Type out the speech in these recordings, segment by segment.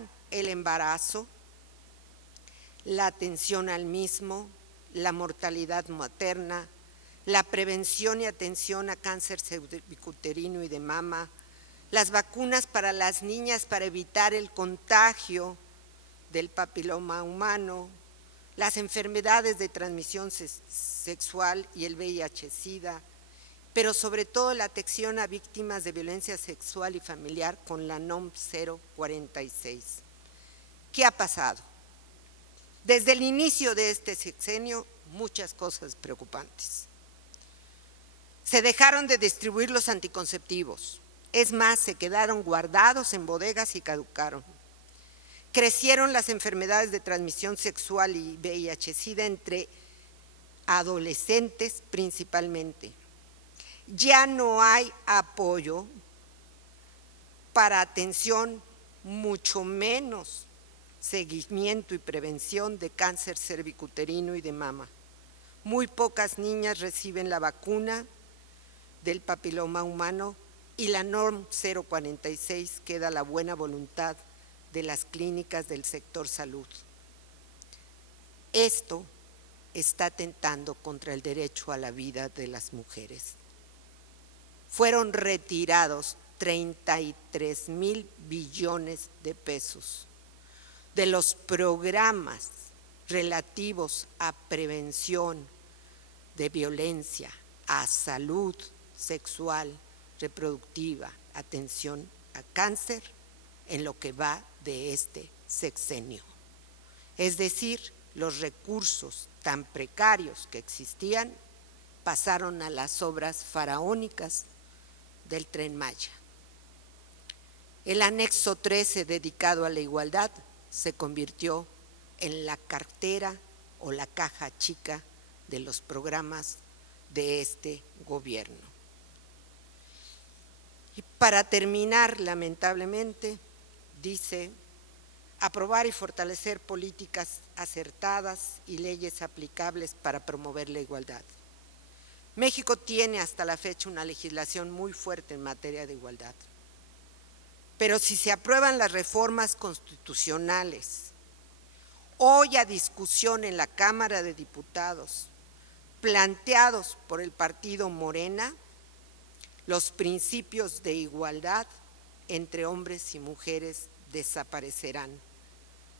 abordan el embarazo, la atención al mismo, la mortalidad materna, la prevención y atención a cáncer cervicuterino y de mama, las vacunas para las niñas para evitar el contagio del papiloma humano, las enfermedades de transmisión sexual y el VIH-Sida, pero sobre todo la atención a víctimas de violencia sexual y familiar con la NOM 046. ¿Qué ha pasado? Desde el inicio de este sexenio, muchas cosas preocupantes. Se dejaron de distribuir los anticonceptivos, es más, se quedaron guardados en bodegas y caducaron. Crecieron las enfermedades de transmisión sexual y VIH-Sida entre adolescentes principalmente. Ya no hay apoyo para atención, mucho menos seguimiento y prevención de cáncer cervicuterino y de mama. Muy pocas niñas reciben la vacuna del papiloma humano y la NOM 046 queda a la buena voluntad de las clínicas del sector salud. Esto está atentando contra el derecho a la vida de las mujeres. Fueron retirados 33,000 billones de pesos de los programas relativos a prevención de violencia, a salud sexual, reproductiva, atención a cáncer, en lo que va de este sexenio. Es decir, los recursos tan precarios que existían pasaron a las obras faraónicas del Tren Maya. El anexo 13 dedicado a la igualdad se convirtió en la cartera o la caja chica de los programas de este gobierno. Y para terminar, lamentablemente, dice: aprobar y fortalecer políticas acertadas y leyes aplicables para promover la igualdad. México tiene hasta la fecha una legislación muy fuerte en materia de igualdad. Pero si se aprueban las reformas constitucionales, hoy a discusión en la Cámara de Diputados, planteados por el partido Morena, los principios de igualdad entre hombres y mujeres desaparecerán.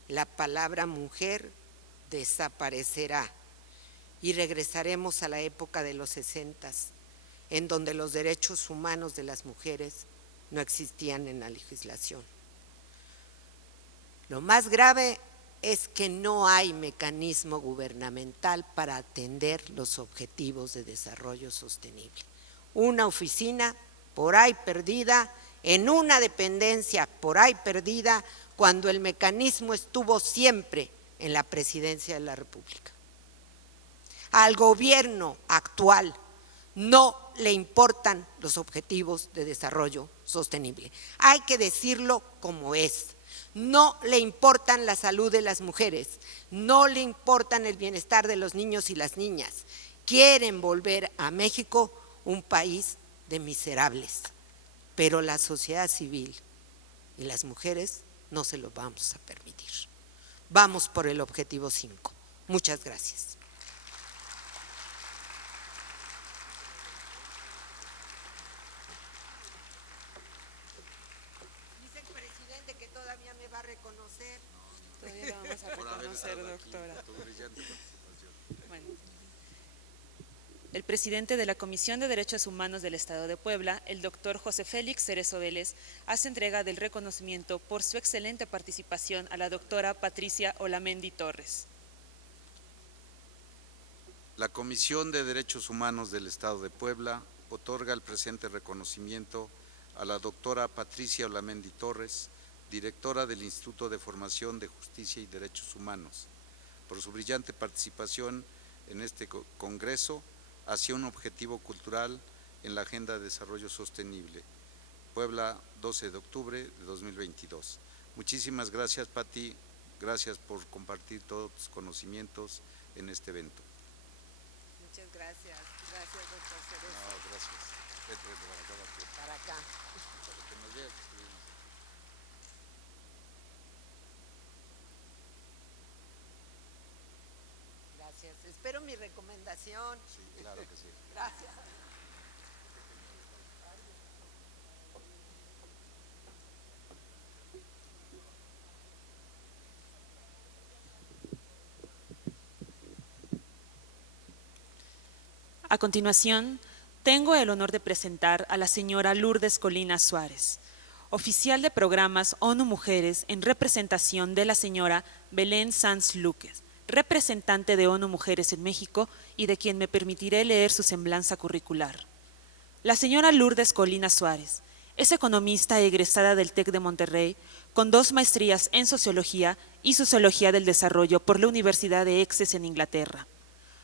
La palabra mujer desaparecerá y regresaremos a la época de los 60s, en donde los derechos humanos de las mujeres no existían en la legislación. Lo más grave es que no hay mecanismo gubernamental para atender los objetivos de desarrollo sostenible. Una oficina por ahí perdida, en una dependencia por ahí perdida, cuando el mecanismo estuvo siempre en la Presidencia de la República. Al gobierno actual no le importan los objetivos de desarrollo sostenible. Hay que decirlo como es. No le importan la salud de las mujeres, no le importan el bienestar de los niños y las niñas. Quieren volver a México un país de miserables, pero la sociedad civil y las mujeres no se lo vamos a permitir. Vamos por el objetivo 5. Muchas gracias. Dice el presidente que todavía me va a reconocer. Todavía la vamos a reconocer, doctora. Bueno. El presidente de la Comisión de Derechos Humanos del Estado de Puebla, el doctor José Félix Cerezo Vélez, hace entrega del reconocimiento por su excelente participación a la doctora Patricia Olamendi Torres. La Comisión de Derechos Humanos del Estado de Puebla otorga el presente reconocimiento a la doctora Patricia Olamendi Torres, directora del Instituto de Formación de Justicia y Derechos Humanos, por su brillante participación en este congreso hacia un objetivo cultural en la Agenda de Desarrollo Sostenible. Puebla, 12 de octubre de 2022. Muchísimas gracias, Pati. Gracias por compartir todos tus conocimientos en este evento. Muchas gracias. Gracias, doctor Cerezo. No, gracias. Para acá. Para que nos veas. mi recomendación. Sí, claro que sí. Gracias. A continuación, tengo el honor de presentar a la señora Lourdes Colina Suárez, oficial de programas ONU Mujeres en representación de la señora Belén Sanz Lúquez, representante de ONU Mujeres en México y de quien me permitiré leer su semblanza curricular. La señora Lourdes Colina Suárez es economista egresada del TEC de Monterrey, con 2 maestrías en Sociología y Sociología del Desarrollo por la Universidad de Essex en Inglaterra.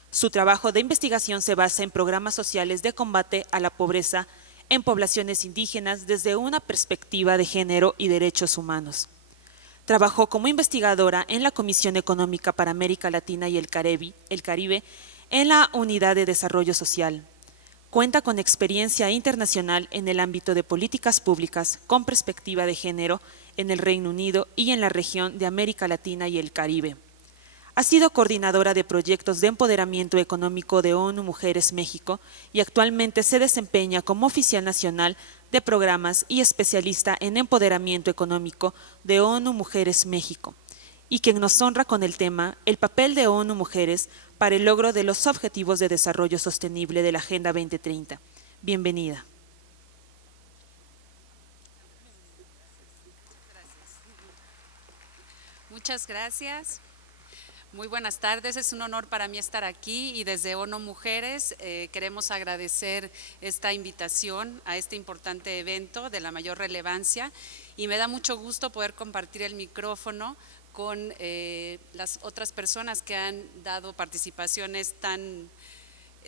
Su trabajo de investigación se basa en programas sociales de combate a la pobreza en poblaciones indígenas desde una perspectiva de género y derechos humanos. Trabajó como investigadora en la Comisión Económica para América Latina y el Caribe en la Unidad de Desarrollo Social. Cuenta con experiencia internacional en el ámbito de políticas públicas con perspectiva de género en el Reino Unido y en la región de América Latina y el Caribe. Ha sido coordinadora de proyectos de empoderamiento económico de ONU Mujeres México y actualmente se desempeña como oficial nacional de programas y especialista en empoderamiento económico de ONU Mujeres México, y quien nos honra con el tema El papel de ONU Mujeres para el logro de los Objetivos de Desarrollo Sostenible de la Agenda 2030. Bienvenida. Muchas gracias. Muy buenas tardes, es un honor para mí estar aquí y desde ONU Mujeres queremos agradecer esta invitación a este importante evento de la mayor relevancia y me da mucho gusto poder compartir el micrófono con las otras personas que han dado participaciones tan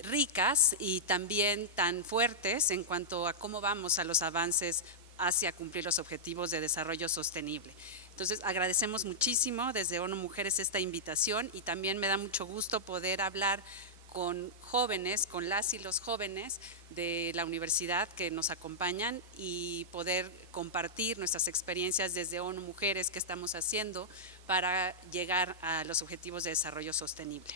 ricas y también tan fuertes en cuanto a cómo vamos a los avances hacia cumplir los objetivos de desarrollo sostenible. Entonces agradecemos muchísimo desde ONU Mujeres esta invitación y también me da mucho gusto poder hablar con jóvenes, con las y los jóvenes de la universidad que nos acompañan y poder compartir nuestras experiencias desde ONU Mujeres que estamos haciendo para llegar a los objetivos de desarrollo sostenible.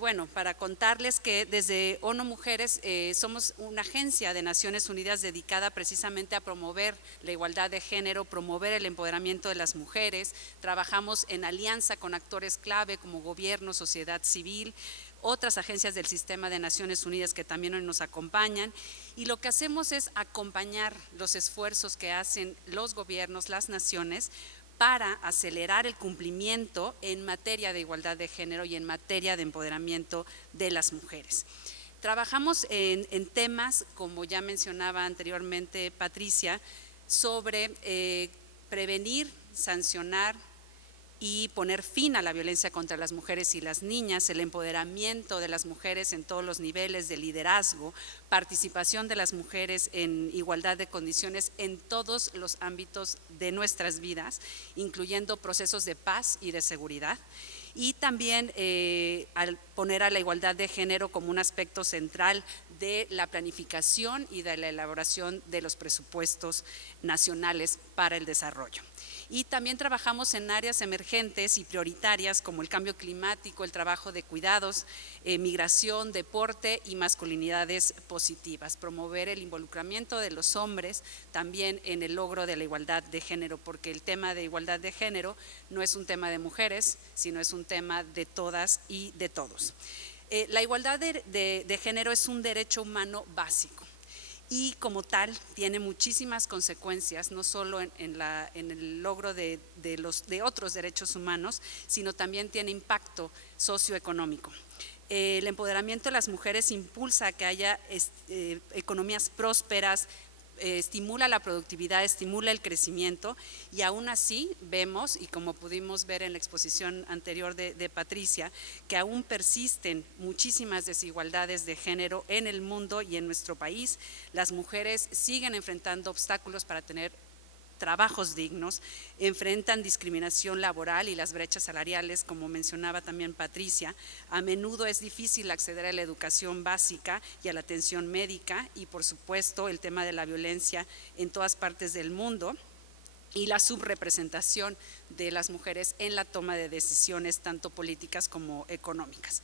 Bueno, para contarles que desde ONU Mujeres somos una agencia de Naciones Unidas dedicada precisamente a promover la igualdad de género, promover el empoderamiento de las mujeres. Trabajamos en alianza con actores clave como gobierno, sociedad civil, otras agencias del sistema de Naciones Unidas que también hoy nos acompañan, y lo que hacemos es acompañar los esfuerzos que hacen los gobiernos, las naciones, para acelerar el cumplimiento en materia de igualdad de género y en materia de empoderamiento de las mujeres. Trabajamos en temas, como ya mencionaba anteriormente Patricia, sobre prevenir, sancionar y poner fin a la violencia contra las mujeres y las niñas, el empoderamiento de las mujeres en todos los niveles de liderazgo, participación de las mujeres en igualdad de condiciones en todos los ámbitos de nuestras vidas, incluyendo procesos de paz y de seguridad. Y también al poner a la igualdad de género como un aspecto central de la planificación y de la elaboración de los presupuestos nacionales para el desarrollo. Y también trabajamos en áreas emergentes y prioritarias como el cambio climático, el trabajo de cuidados, migración, deporte y masculinidades positivas. Promover el involucramiento de los hombres también en el logro de la igualdad de género, porque el tema de igualdad de género no es un tema de mujeres, sino es un tema de todas y de todos. La igualdad de género es un derecho humano básico. Y como tal tiene muchísimas consecuencias, no solo en el logro de otros derechos humanos, sino también tiene impacto socioeconómico. El empoderamiento de las mujeres impulsa a que haya economías prósperas, estimula la productividad, estimula el crecimiento, y aún así vemos, y como pudimos ver en la exposición anterior de Patricia, que aún persisten muchísimas desigualdades de género en el mundo y en nuestro país. Las mujeres siguen enfrentando obstáculos para tener trabajos dignos, enfrentan discriminación laboral y las brechas salariales, como mencionaba también Patricia. A menudo es difícil acceder a la educación básica y a la atención médica, y por supuesto el tema de la violencia en todas partes del mundo y la subrepresentación de las mujeres en la toma de decisiones tanto políticas como económicas.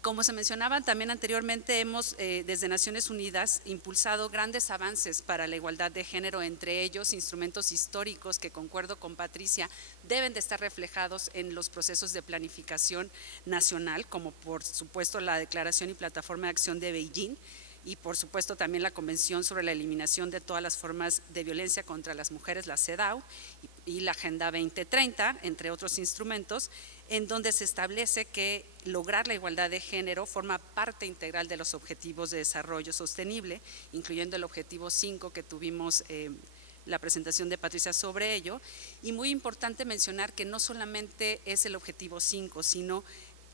Como se mencionaba también anteriormente, hemos desde Naciones Unidas impulsado grandes avances para la igualdad de género, entre ellos instrumentos históricos que, concuerdo con Patricia, deben de estar reflejados en los procesos de planificación nacional, como por supuesto la Declaración y Plataforma de Acción de Beijing, y por supuesto también la Convención sobre la Eliminación de todas las formas de violencia contra las mujeres, la CEDAW, y la Agenda 2030, entre otros instrumentos, en donde se establece que lograr la igualdad de género forma parte integral de los objetivos de desarrollo sostenible, incluyendo el objetivo 5 que tuvimos la presentación de Patricia sobre ello. Y muy importante mencionar que no solamente es el objetivo 5, sino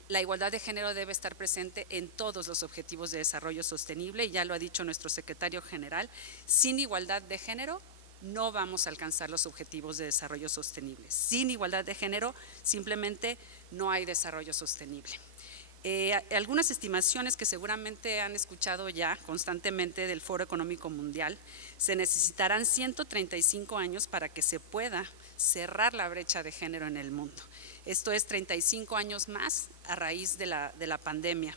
la igualdad de género debe estar presente en todos los objetivos de desarrollo sostenible, y ya lo ha dicho nuestro secretario general, sin igualdad de género no vamos a alcanzar los objetivos de desarrollo sostenible. Sin igualdad de género simplemente no hay desarrollo sostenible. Algunas estimaciones que seguramente han escuchado ya constantemente del Foro Económico Mundial: se necesitarán 135 años para que se pueda cerrar la brecha de género en el mundo. Esto es 35 años más a raíz de la pandemia.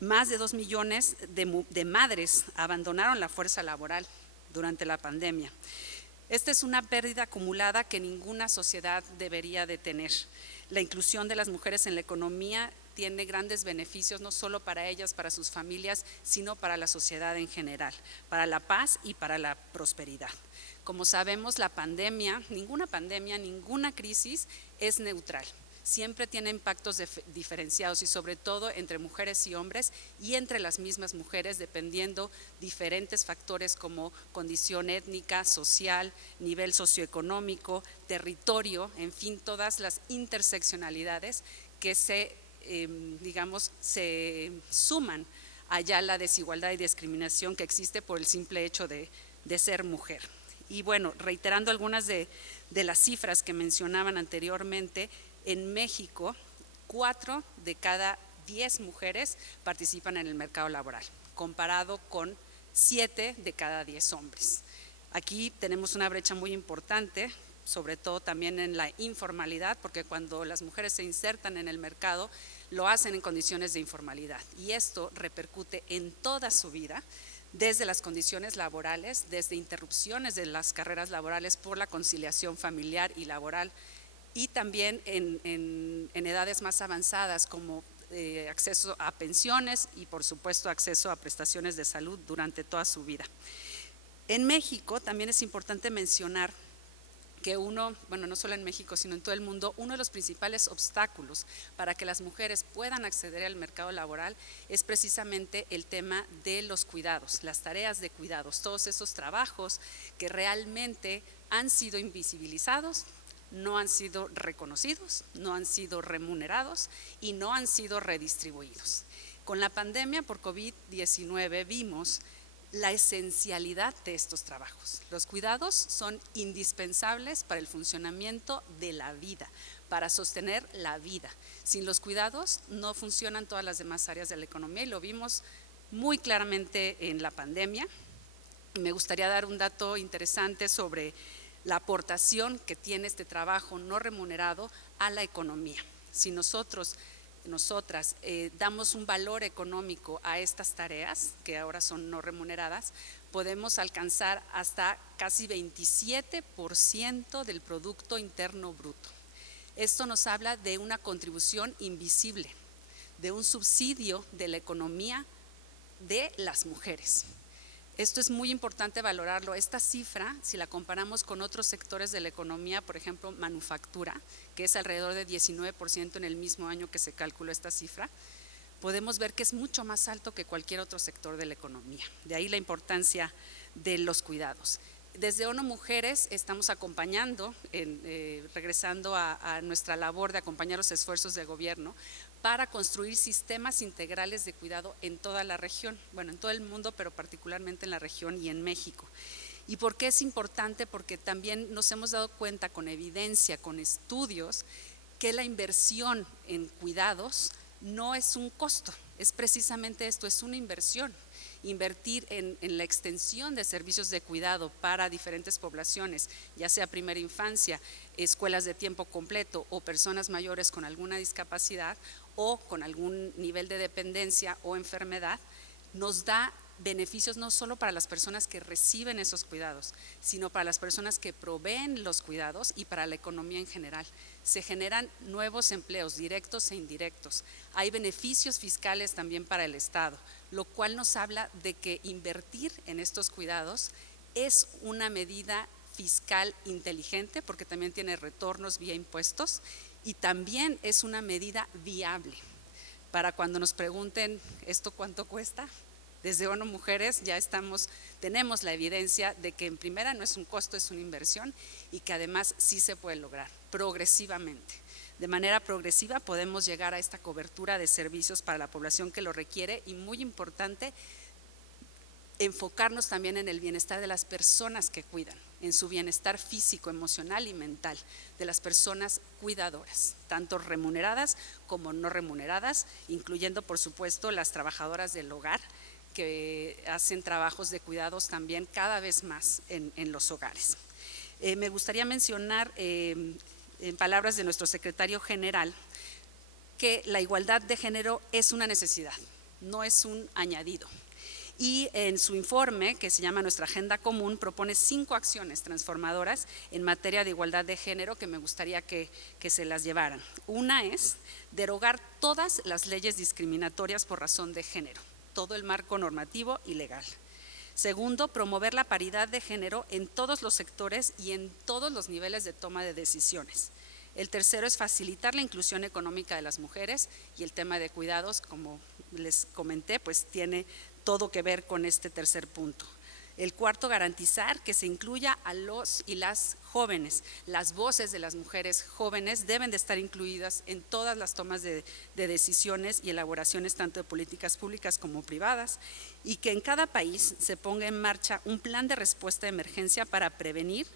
Más de 2 millones de madres abandonaron la fuerza laboral durante la pandemia. Esta es una pérdida acumulada que ninguna sociedad debería de tener. La inclusión de las mujeres en la economía tiene grandes beneficios, no solo para ellas, para sus familias, sino para la sociedad en general, para la paz y para la prosperidad. Como sabemos, ninguna crisis es neutral. Siempre tiene impactos diferenciados, y sobre todo entre mujeres y hombres, y entre las mismas mujeres, dependiendo diferentes factores como condición étnica, social, nivel socioeconómico, territorio, en fin, todas las interseccionalidades que se suman allá la desigualdad y discriminación que existe por el simple hecho de ser mujer. Y bueno, reiterando algunas de las cifras que mencionaban anteriormente, en México 4 de cada 10 mujeres participan en el mercado laboral, comparado con 7 de cada 10 hombres. Aquí tenemos una brecha muy importante, sobre todo también en la informalidad, porque cuando las mujeres se insertan en el mercado, lo hacen en condiciones de informalidad, y esto repercute en toda su vida, desde las condiciones laborales, desde interrupciones de las carreras laborales por la conciliación familiar y laboral, y también en edades más avanzadas, como acceso a pensiones y por supuesto acceso a prestaciones de salud durante toda su vida. En México también es importante mencionar que no solo en México, sino en todo el mundo, uno de los principales obstáculos para que las mujeres puedan acceder al mercado laboral es precisamente el tema de los cuidados, las tareas de cuidados, todos esos trabajos que realmente han sido invisibilizados, no han sido reconocidos, no han sido remunerados y no han sido redistribuidos. Con la pandemia por COVID-19 vimos la esencialidad de estos trabajos. Los cuidados son indispensables para el funcionamiento de la vida, para sostener la vida. Sin los cuidados no funcionan todas las demás áreas de la economía, y lo vimos muy claramente en la pandemia. Me gustaría dar un dato interesante sobre la aportación que tiene este trabajo no remunerado a la economía. Si nosotras damos un valor económico a estas tareas, que ahora son no remuneradas, podemos alcanzar hasta casi 27% del Producto Interno Bruto. Esto nos habla de una contribución invisible, de un subsidio de la economía de las mujeres. Esto es muy importante valorarlo. Esta cifra, si la comparamos con otros sectores de la economía, por ejemplo, manufactura, que es alrededor de 19% en el mismo año que se calculó esta cifra, podemos ver que es mucho más alto que cualquier otro sector de la economía. De ahí la importancia de los cuidados. Desde ONU Mujeres estamos acompañando, regresando a nuestra labor de acompañar los esfuerzos del gobierno para construir sistemas integrales de cuidado en toda la región, en todo el mundo, pero particularmente en la región y en México. ¿Y por qué es importante? Porque también nos hemos dado cuenta con evidencia, con estudios, que la inversión en cuidados no es un costo, es precisamente esto, es una inversión. invertir en la extensión de servicios de cuidado para diferentes poblaciones, ya sea primera infancia, escuelas de tiempo completo o personas mayores con alguna discapacidad o con algún nivel de dependencia o enfermedad, nos da beneficios no solo para las personas que reciben esos cuidados, sino para las personas que proveen los cuidados y para la economía en general. Se generan nuevos empleos directos e indirectos. Hay beneficios fiscales también para el Estado, lo cual nos habla de que invertir en estos cuidados es una medida fiscal inteligente, porque también tiene retornos vía impuestos, y también es una medida viable. Para cuando nos pregunten esto cuánto cuesta, desde ONU Mujeres ya tenemos la evidencia de que en primera no es un costo, es una inversión, y que además sí se puede lograr progresivamente. De manera progresiva podemos llegar a esta cobertura de servicios para la población que lo requiere, y muy importante, enfocarnos también en el bienestar de las personas que cuidan, en su bienestar físico, emocional y mental, de las personas cuidadoras, tanto remuneradas como no remuneradas, incluyendo por supuesto las trabajadoras del hogar, que hacen trabajos de cuidados también cada vez más en los hogares. Me gustaría mencionar, en palabras de nuestro secretario general, que la igualdad de género es una necesidad, no es un añadido. Y en su informe, que se llama Nuestra Agenda Común, propone 5 acciones transformadoras en materia de igualdad de género que me gustaría que se las llevaran. Una es derogar todas las leyes discriminatorias por razón de género, todo el marco normativo y legal. Segundo, promover la paridad de género en todos los sectores y en todos los niveles de toma de decisiones. El tercero es facilitar la inclusión económica de las mujeres, y el tema de cuidados, como les comenté, pues tiene todo que ver con este tercer punto. El cuarto, garantizar que se incluya a los y las jóvenes. Las voces de las mujeres jóvenes deben de estar incluidas en todas las tomas de decisiones y elaboraciones tanto de políticas públicas como privadas, y que en cada país se ponga en marcha un plan de respuesta de emergencia para prevenir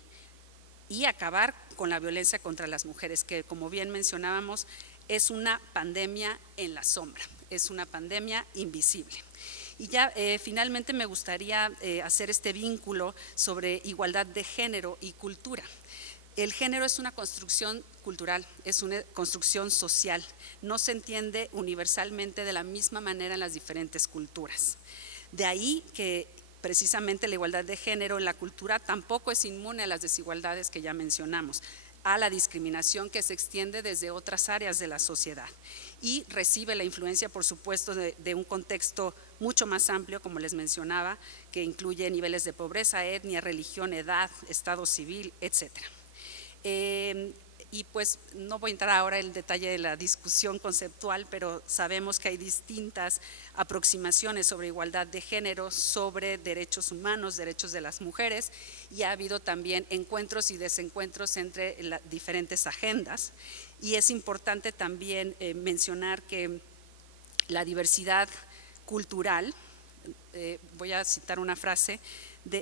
y acabar con la violencia contra las mujeres, que como bien mencionábamos es una pandemia en la sombra, es una pandemia invisible. Y ya finalmente me gustaría hacer este vínculo sobre igualdad de género y cultura. El género es una construcción cultural, es una construcción social, no se entiende universalmente de la misma manera en las diferentes culturas. De ahí que precisamente la igualdad de género en la cultura tampoco es inmune a las desigualdades que ya mencionamos, a la discriminación que se extiende desde otras áreas de la sociedad, y recibe la influencia, por supuesto, de un contexto mucho más amplio, como les mencionaba, que incluye niveles de pobreza, etnia, religión, edad, estado civil, etcétera. Y pues no voy a entrar ahora en el detalle de la discusión conceptual, pero sabemos que hay distintas aproximaciones sobre igualdad de género, sobre derechos humanos, derechos de las mujeres, y ha habido también encuentros y desencuentros entre diferentes agendas. Y es importante también mencionar que la diversidad cultural, voy a citar una frase,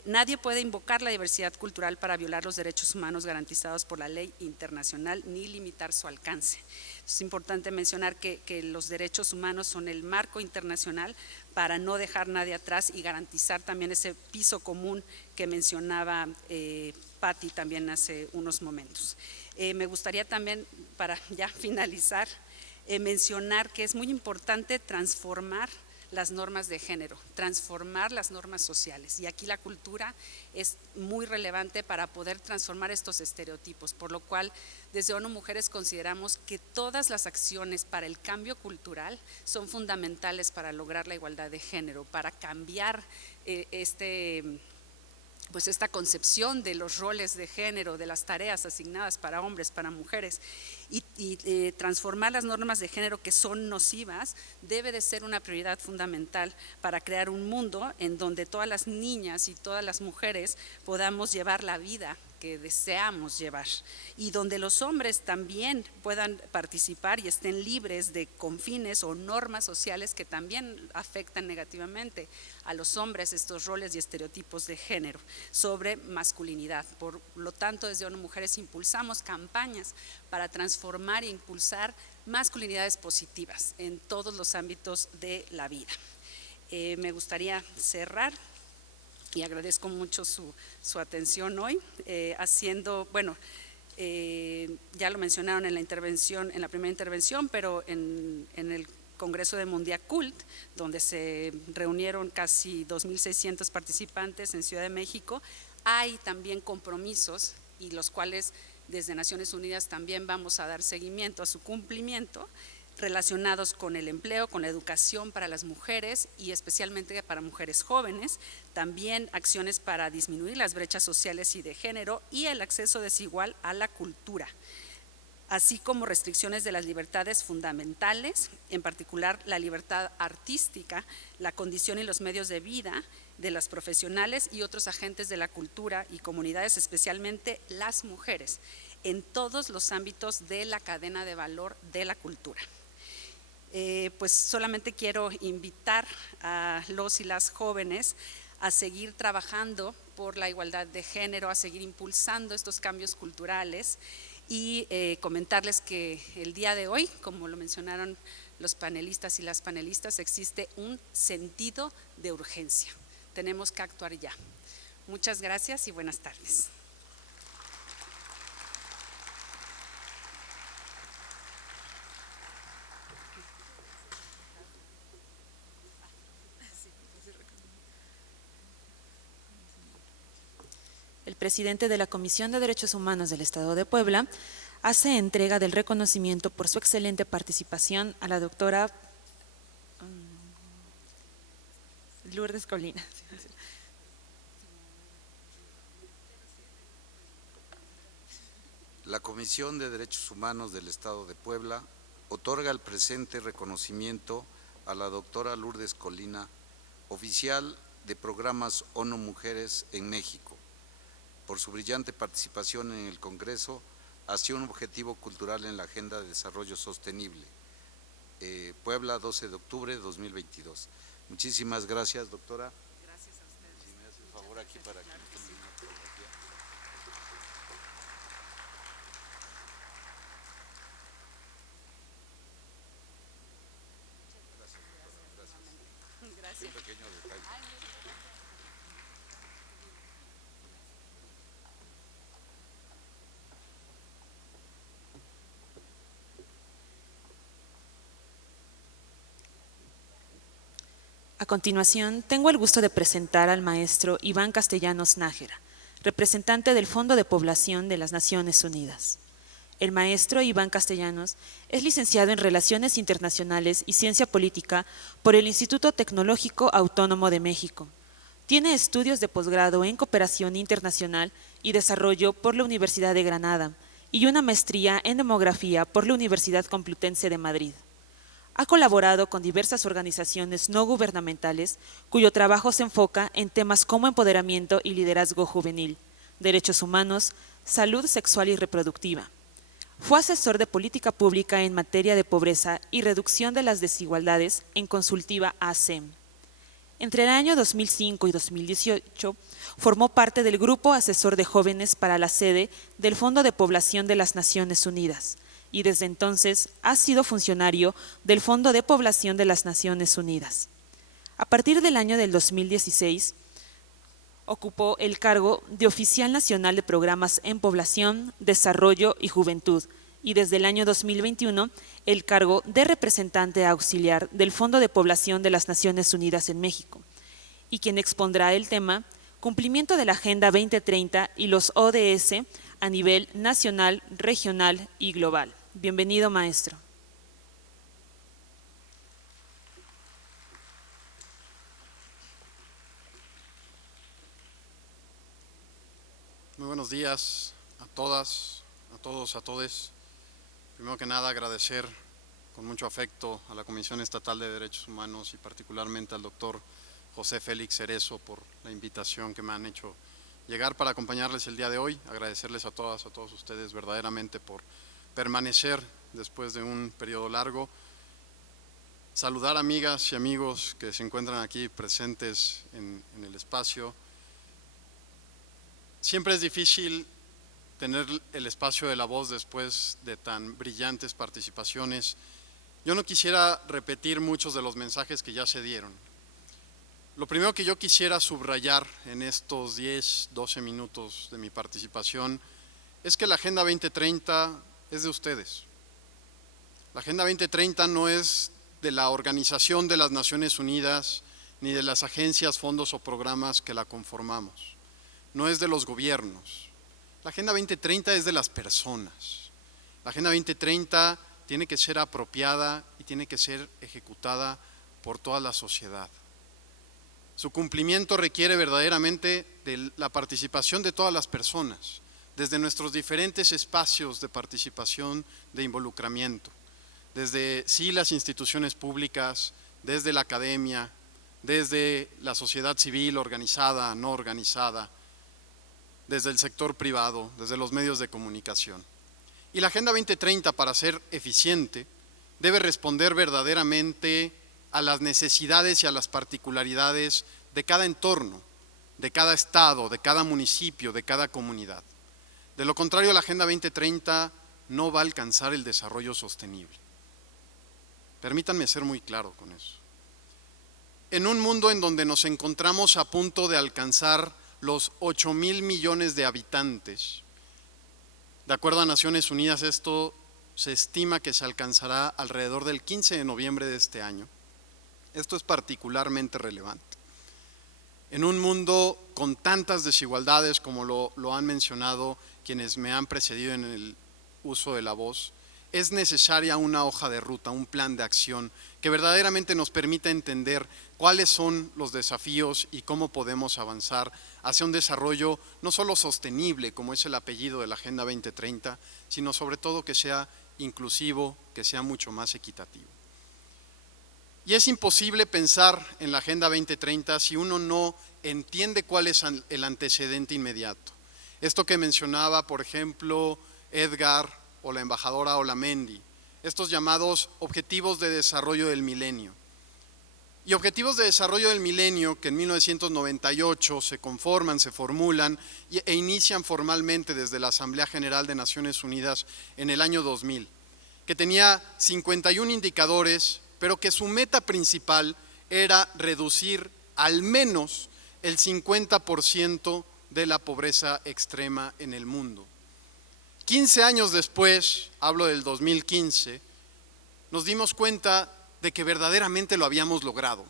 nadie puede invocar la diversidad cultural para violar los derechos humanos garantizados por la ley internacional ni limitar su alcance. Es importante mencionar que los derechos humanos son el marco internacional para no dejar nadie atrás y garantizar también ese piso común que mencionaba Patti también hace unos momentos. Me gustaría también, para ya finalizar, mencionar que es muy importante transformar las normas de género, transformar las normas sociales, y aquí la cultura es muy relevante para poder transformar estos estereotipos, por lo cual desde ONU Mujeres consideramos que todas las acciones para el cambio cultural son fundamentales para lograr la igualdad de género, para cambiar esta concepción de los roles de género, de las tareas asignadas para hombres, para mujeres, y transformar las normas de género que son nocivas debe de ser una prioridad fundamental para crear un mundo en donde todas las niñas y todas las mujeres podamos llevar la vida que deseamos llevar, y donde los hombres también puedan participar y estén libres de confines o normas sociales que también afectan negativamente a los hombres, estos roles y estereotipos de género sobre masculinidad. Por lo tanto, desde ONU Mujeres impulsamos campañas para transformar e impulsar masculinidades positivas en todos los ámbitos de la vida. Me gustaría cerrar y agradezco mucho su atención hoy, ya lo mencionaron en la intervención, en la primera intervención, pero en el Congreso de Mundiacult, donde se reunieron casi 2.600 participantes en Ciudad de México, hay también compromisos y los cuales desde Naciones Unidas también vamos a dar seguimiento a su cumplimiento, relacionados con el empleo, con la educación para las mujeres y especialmente para mujeres jóvenes, también acciones para disminuir las brechas sociales y de género y el acceso desigual a la cultura, así como restricciones de las libertades fundamentales, en particular la libertad artística, la condición y los medios de vida de las profesionales y otros agentes de la cultura y comunidades, especialmente las mujeres, en todos los ámbitos de la cadena de valor de la cultura. Pues solamente quiero invitar a los y las jóvenes a seguir trabajando por la igualdad de género, a seguir impulsando estos cambios culturales y comentarles que el día de hoy, como lo mencionaron los panelistas y las panelistas, existe un sentido de urgencia. Tenemos que actuar ya. Muchas gracias y buenas tardes. El presidente de la Comisión de Derechos Humanos del Estado de Puebla hace entrega del reconocimiento por su excelente participación a la doctora Lourdes Colina. La Comisión de Derechos Humanos del Estado de Puebla otorga el presente reconocimiento a la doctora Lourdes Colina, oficial de programas ONU Mujeres en México, por su brillante participación en el Congreso hacia un objetivo cultural en la Agenda de Desarrollo Sostenible. Puebla, 12 de octubre de 2022. Muchísimas gracias, doctora. Gracias a ustedes. Si me hace el favor aquí para que nos tomen una fotografía. Gracias, doctora. Gracias. Gracias. Un pequeño detalle. A continuación, tengo el gusto de presentar al maestro Iván Castellanos Nájera, representante del Fondo de Población de las Naciones Unidas. El maestro Iván Castellanos es licenciado en Relaciones Internacionales y Ciencia Política por el Instituto Tecnológico Autónomo de México. Tiene estudios de posgrado en Cooperación Internacional y Desarrollo por la Universidad de Granada y una maestría en Demografía por la Universidad Complutense de Madrid. Ha colaborado con diversas organizaciones no gubernamentales cuyo trabajo se enfoca en temas como empoderamiento y liderazgo juvenil, derechos humanos, salud sexual y reproductiva. Fue asesor de política pública en materia de pobreza y reducción de las desigualdades en Consultiva ASEM. Entre el año 2005 y 2018 formó parte del Grupo Asesor de Jóvenes para la sede del Fondo de Población de las Naciones Unidas, y desde entonces ha sido funcionario del Fondo de Población de las Naciones Unidas. A partir del año del 2016, ocupó el cargo de Oficial Nacional de Programas en Población, Desarrollo y Juventud, y desde el año 2021 el cargo de representante auxiliar del Fondo de Población de las Naciones Unidas en México, y quien expondrá el tema Cumplimiento de la Agenda 2030 y los ODS a nivel nacional, regional y global. Bienvenido, maestro. Muy buenos días a todas, a todos, a todes. Primero que nada, agradecer con mucho afecto a la Comisión Estatal de Derechos Humanos y particularmente al doctor José Félix Cerezo por la invitación que me han hecho llegar para acompañarles el día de hoy. Agradecerles a todas, a todos ustedes verdaderamente por permanecer después de un periodo largo. Saludar amigas y amigos que se encuentran aquí presentes en el espacio. Siempre es difícil tener el espacio de la voz después de tan brillantes participaciones. Yo no quisiera repetir muchos de los mensajes que ya se dieron. Lo primero que yo quisiera subrayar en estos 10, 12 minutos de mi participación es que la Agenda 2030 es de ustedes. La Agenda 2030 no es de la Organización de las Naciones Unidas ni de las agencias, fondos o programas que la conformamos. No es de los gobiernos. La Agenda 2030 es de las personas. La Agenda 2030 tiene que ser apropiada y tiene que ser ejecutada por toda la sociedad. Su cumplimiento requiere verdaderamente de la participación de todas las personas, desde nuestros diferentes espacios de participación, de involucramiento, desde sí las instituciones públicas, desde la academia, desde la sociedad civil organizada, no organizada, desde el sector privado, desde los medios de comunicación. Y la Agenda 2030, para ser eficiente, debe responder verdaderamente a las necesidades y a las particularidades de cada entorno, de cada estado, de cada municipio, de cada comunidad. De lo contrario, la Agenda 2030 no va a alcanzar el desarrollo sostenible. Permítanme ser muy claro con eso. En un mundo en donde nos encontramos a punto de alcanzar los 8,000 millones de habitantes, de acuerdo a Naciones Unidas, esto se estima que se alcanzará alrededor del 15 de noviembre de este año. Esto es particularmente relevante. En un mundo con tantas desigualdades como lo han mencionado quienes me han precedido en el uso de la voz, es necesaria una hoja de ruta, un plan de acción que verdaderamente nos permita entender cuáles son los desafíos y cómo podemos avanzar hacia un desarrollo no solo sostenible, como es el apellido de la Agenda 2030, sino sobre todo que sea inclusivo, que sea mucho más equitativo. Y es imposible pensar en la Agenda 2030 si uno no entiende cuál es el antecedente inmediato. Esto que mencionaba, por ejemplo, Edgar o la embajadora Olamendi, estos llamados Objetivos de Desarrollo del Milenio. Y Objetivos de Desarrollo del Milenio que en 1998 se conforman, se formulan e inician formalmente desde la Asamblea General de Naciones Unidas en el año 2000, que tenía 51 indicadores, pero que su meta principal era reducir al menos el 50% de la pobreza extrema en el mundo. 15 años después, hablo del 2015, nos dimos cuenta de que verdaderamente lo habíamos logrado,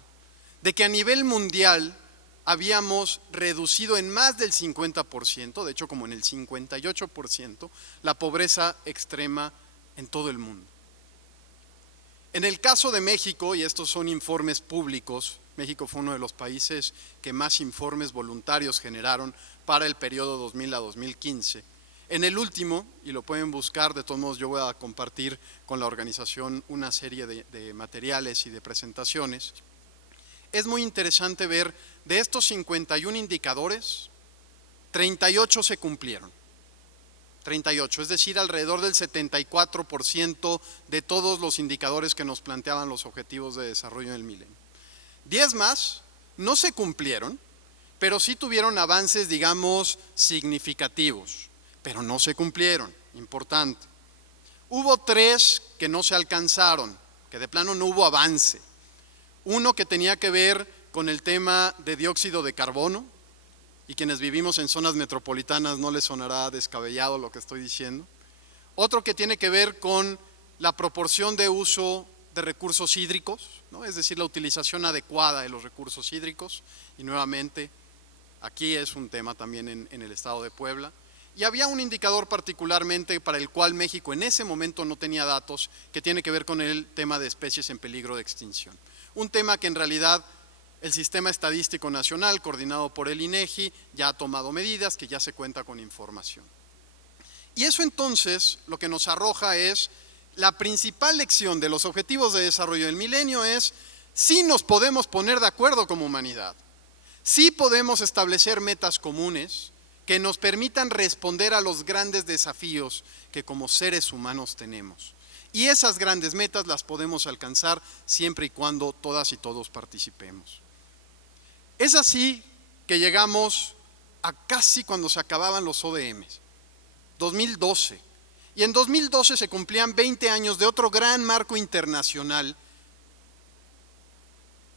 de que a nivel mundial habíamos reducido en más del 50%, de hecho como en el 58%, la pobreza extrema en todo el mundo. En el caso de México, y estos son informes públicos, México fue uno de los países que más informes voluntarios generaron para el periodo 2000 a 2015. En el último, y lo pueden buscar, de todos modos yo voy a compartir con la organización una serie de materiales y de presentaciones. Es muy interesante ver, de estos 51 indicadores, 38 se cumplieron. 38, es decir, alrededor del 74% de todos los indicadores que nos planteaban los Objetivos de Desarrollo del Milenio. 10 más no se cumplieron, pero sí tuvieron avances, digamos, significativos, pero no se cumplieron, importante. Hubo 3 que no se alcanzaron, que de plano no hubo avance. Uno que tenía que ver con el tema de dióxido de carbono, y quienes vivimos en zonas metropolitanas no les sonará descabellado lo que estoy diciendo. Otro que tiene que ver con la proporción de uso de recursos hídricos, ¿no? Es decir, la utilización adecuada de los recursos hídricos, y nuevamente aquí es un tema también en el estado de Puebla. Y había un indicador particularmente para el cual México en ese momento no tenía datos, que tiene que ver con el tema de especies en peligro de extinción. Un tema que en realidad el Sistema Estadístico Nacional, coordinado por el INEGI, ya ha tomado medidas, que ya se cuenta con información. Y eso entonces lo que nos arroja es, la principal lección de los Objetivos de Desarrollo del Milenio es, sí nos podemos poner de acuerdo como humanidad, sí podemos establecer metas comunes que nos permitan responder a los grandes desafíos que como seres humanos tenemos. Y esas grandes metas las podemos alcanzar siempre y cuando todas y todos participemos. Es así que llegamos a casi cuando se acababan los ODMs, 2012. Y en 2012 se cumplían 20 años de otro gran marco internacional,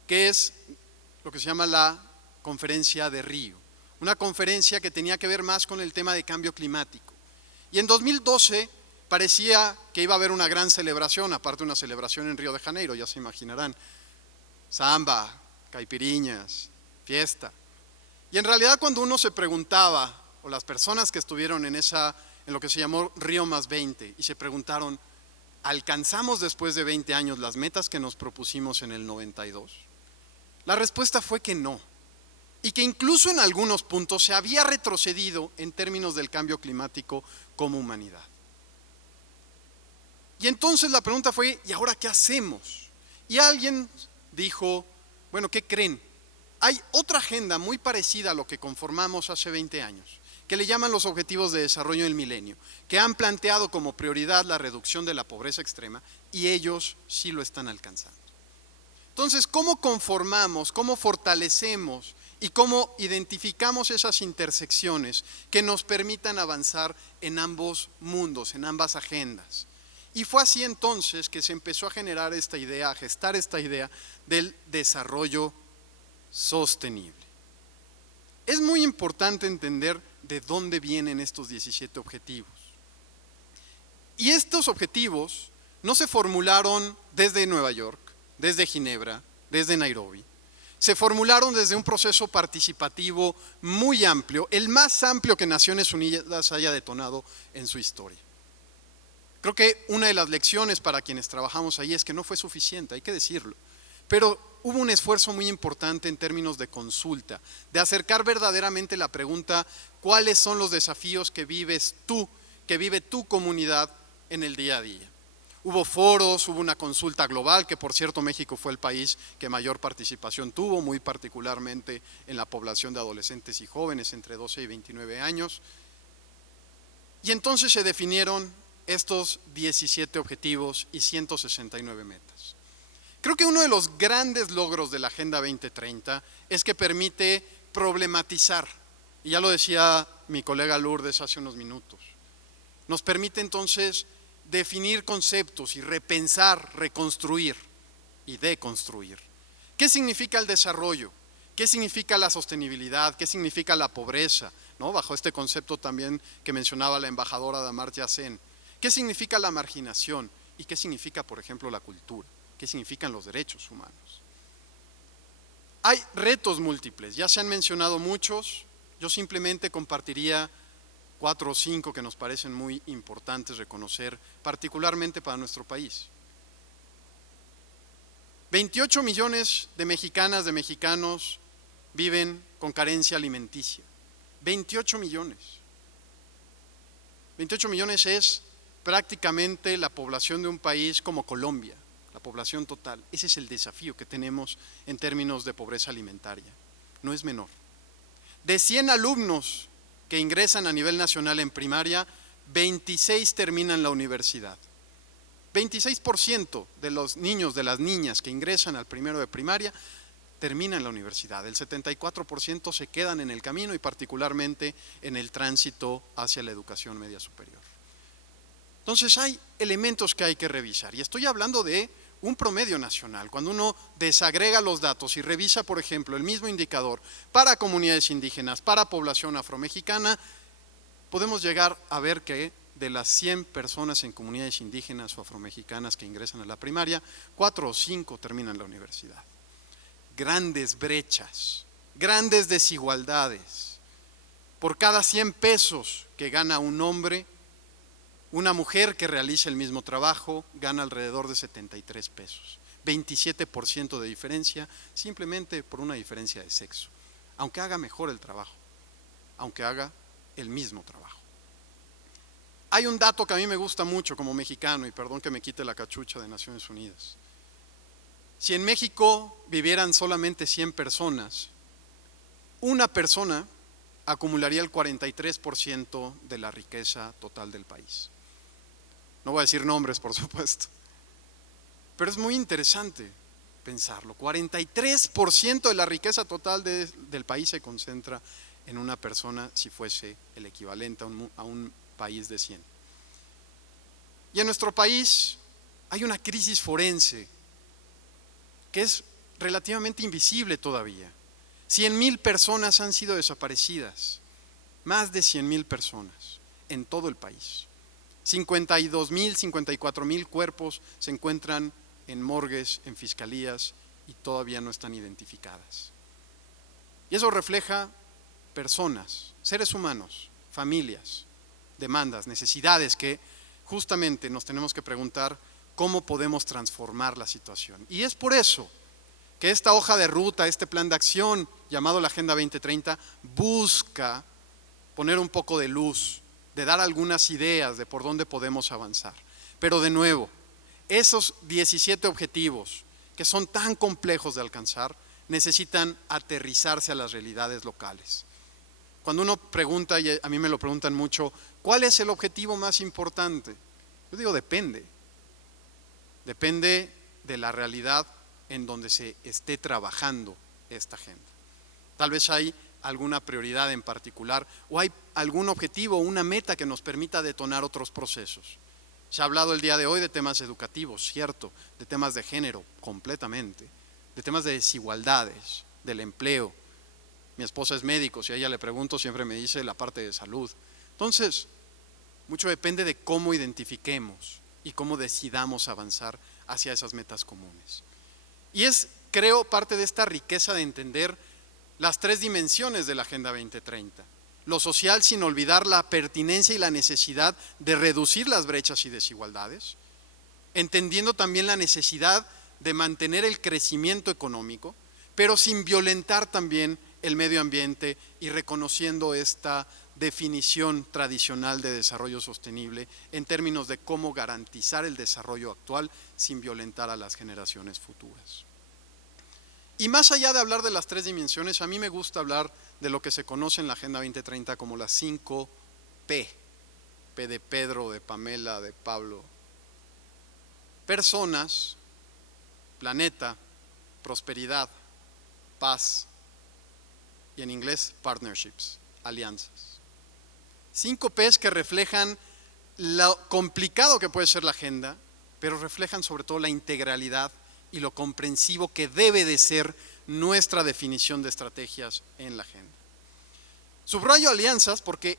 que es lo que se llama la Conferencia de Río, una conferencia que tenía que ver más con el tema de cambio climático. Y en 2012 parecía que iba a haber una gran celebración, aparte una celebración en Río de Janeiro, ya se imaginarán, samba, caipiriñas, fiesta. Y en realidad cuando uno se preguntaba, o las personas que estuvieron en lo que se llamó Río +20, y se preguntaron, ¿alcanzamos después de 20 años las metas que nos propusimos en el 92? La respuesta fue que no, y que incluso en algunos puntos se había retrocedido en términos del cambio climático como humanidad. Y entonces la pregunta fue, ¿y ahora qué hacemos? Y alguien dijo, bueno, ¿qué creen? Hay otra agenda muy parecida a lo que conformamos hace 20 años, que le llaman los Objetivos de Desarrollo del Milenio, que han planteado como prioridad la reducción de la pobreza extrema, y ellos sí lo están alcanzando. Entonces, ¿cómo conformamos, cómo fortalecemos y cómo identificamos esas intersecciones que nos permitan avanzar en ambos mundos, en ambas agendas? Y fue así entonces que se empezó a generar esta idea, a gestar esta idea del desarrollo sostenible. Es muy importante entender de dónde vienen estos 17 objetivos. Y estos objetivos no se formularon desde Nueva York, desde Ginebra, desde Nairobi. Se formularon desde un proceso participativo muy amplio, el más amplio que Naciones Unidas haya detonado en su historia. Creo que una de las lecciones para quienes trabajamos ahí es que no fue suficiente, hay que decirlo, pero hubo un esfuerzo muy importante en términos de consulta, de acercar verdaderamente la pregunta, ¿cuáles son los desafíos que vives tú, que vive tu comunidad en el día a día? Hubo foros, hubo una consulta global, que por cierto México fue el país que mayor participación tuvo, muy particularmente en la población de adolescentes y jóvenes entre 12 y 29 años. Y entonces se definieron estos 17 objetivos y 169 metas. Creo que uno de los grandes logros de la Agenda 2030 es que permite problematizar, y ya lo decía mi colega Lourdes hace unos minutos, nos permite entonces definir conceptos y repensar, reconstruir y deconstruir. ¿Qué significa el desarrollo? ¿Qué significa la sostenibilidad? ¿Qué significa la pobreza? ¿No? Bajo este concepto también que mencionaba la embajadora Amartya Sen. ¿Qué significa la marginación? ¿Y qué significa, por ejemplo, la cultura? ¿Qué significan los derechos humanos? Hay retos múltiples, ya se han mencionado muchos, yo simplemente compartiría 4 o 5 que nos parecen muy importantes reconocer, particularmente para nuestro país. 28 millones de mexicanas, de mexicanos viven con carencia alimenticia. 28 millones. 28 millones es prácticamente la población de un país como Colombia, la población total. Ese es el desafío que tenemos en términos de pobreza alimentaria. No es menor. De 100 alumnos que ingresan a nivel nacional en primaria, 26 terminan la universidad. 26% de los niños, de las niñas que ingresan al primero de primaria, terminan la universidad. El 74% se quedan en el camino y particularmente en el tránsito hacia la educación media superior. Entonces hay elementos que hay que revisar y estoy hablando de un promedio nacional. Cuando uno desagrega los datos y revisa, por ejemplo, el mismo indicador para comunidades indígenas, para población afromexicana, podemos llegar a ver que de las 100 personas en comunidades indígenas o afromexicanas que ingresan a la primaria, 4 o 5 terminan la universidad. Grandes brechas, grandes desigualdades. Por cada 100 pesos que gana un hombre, una mujer que realiza el mismo trabajo gana alrededor de 73 pesos. 27% de diferencia simplemente por una diferencia de sexo. Aunque haga mejor el trabajo, aunque haga el mismo trabajo. Hay un dato que a mí me gusta mucho como mexicano, y perdón que me quite la cachucha de Naciones Unidas. Si en México vivieran solamente 100 personas, una persona acumularía el 43% de la riqueza total del país. No voy a decir nombres, por supuesto, pero es muy interesante pensarlo. 43% de la riqueza total del país se concentra en una persona si fuese el equivalente a un país de 100. Y en nuestro país hay una crisis forense que es relativamente invisible todavía. 100,000 personas han sido desaparecidas, más de 100,000 personas en todo el país. 52,000, 54,000 cuerpos se encuentran en morgues, en fiscalías y todavía no están identificadas. Y eso refleja personas, seres humanos, familias, demandas, necesidades que justamente nos tenemos que preguntar cómo podemos transformar la situación. Y es por eso que esta hoja de ruta, este plan de acción llamado la Agenda 2030, busca poner un poco de luz, de dar algunas ideas de por dónde podemos avanzar. Pero de nuevo, esos 17 objetivos que son tan complejos de alcanzar, necesitan aterrizarse a las realidades locales. Cuando uno pregunta, y a mí me lo preguntan mucho, ¿cuál es el objetivo más importante? Yo digo, depende. Depende de la realidad en donde se esté trabajando esta agenda. Tal vez hay alguna prioridad en particular o hay algún objetivo o una meta que nos permita detonar otros procesos. Se ha hablado el día de hoy de temas educativos, cierto, de temas de género, completamente, de temas de desigualdades, del empleo. Mi esposa es médico, si a ella le pregunto siempre me dice la parte de salud. Entonces, mucho depende de cómo identifiquemos y cómo decidamos avanzar hacia esas metas comunes. Y es, creo, parte de esta riqueza de entender las 3 dimensiones de la Agenda 2030. Lo social, sin olvidar la pertinencia y la necesidad de reducir las brechas y desigualdades, entendiendo también la necesidad de mantener el crecimiento económico, pero sin violentar también el medio ambiente y reconociendo esta definición tradicional de desarrollo sostenible en términos de cómo garantizar el desarrollo actual sin violentar a las generaciones futuras. Y más allá de hablar de las 3 dimensiones, a mí me gusta hablar de lo que se conoce en la Agenda 2030 como las 5 P. P de Pedro, de Pamela, de Pablo. Personas, planeta, prosperidad, paz y en inglés partnerships, alianzas. 5 P's que reflejan lo complicado que puede ser la agenda, pero reflejan sobre todo la integralidad y lo comprensivo que debe de ser nuestra definición de estrategias en la agenda. Subrayo alianzas porque